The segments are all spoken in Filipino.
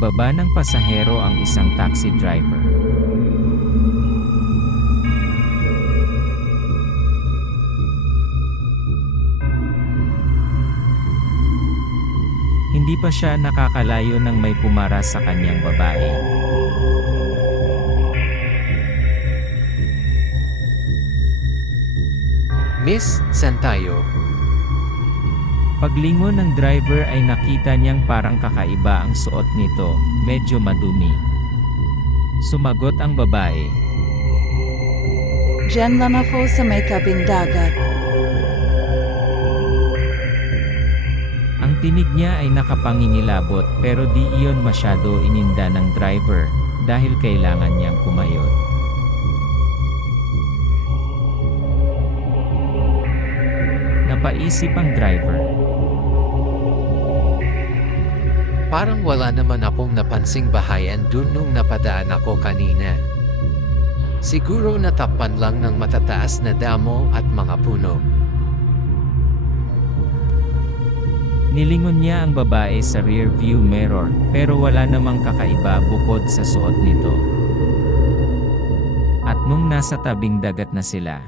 Nagbaba ng pasahero ang isang taxi driver. Hindi pa siya nakakalayo nang may pumara sa kanyang babae. Miss, saan tayo? Paglingon ng driver ay nakita niyang parang kakaiba ang suot nito, medyo madumi. Sumagot ang babae. Diyan lang ako sa may tabing dagat. Ang tinig niya ay nakapangingilabot pero di iyon masyado ininda ng driver, dahil kailangan niyang kumayod. Napaisip ang driver. Parang wala naman akong napansing bahayan dun nung napadaan ako kanina. Siguro natakpan lang ng matataas na damo at mga puno. Nilingon niya ang babae sa rear view mirror, pero wala namang kakaiba bukod sa suot nito. At nung nasa tabing dagat na sila.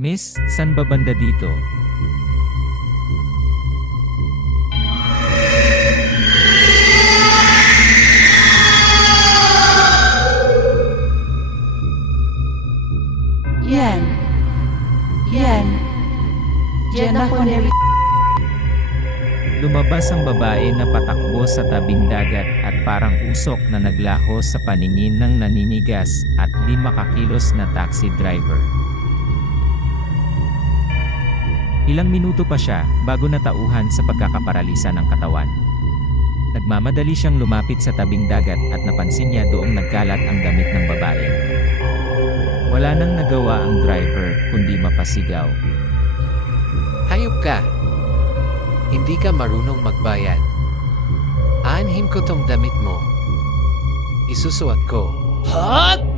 Miss, saan ba banda dito? Yan. Diyan ako nari... Lumabas ang babae na patakbo sa tabing dagat at parang usok na naglaho sa paningin ng naninigas at di makakilos na taxi driver. Ilang minuto pa siya bago natauhan sa pagkakaparalisa ng katawan. Nagmamadali siyang lumapit sa tabing dagat at napansin niya doong nagkalat ang damit ng babae. Wala nang nagawa ang driver kundi mapasigaw. Hayop ka! Hindi ka marunong magbayad. Aanhin ko tong damit mo. Isusuot ko. Hot!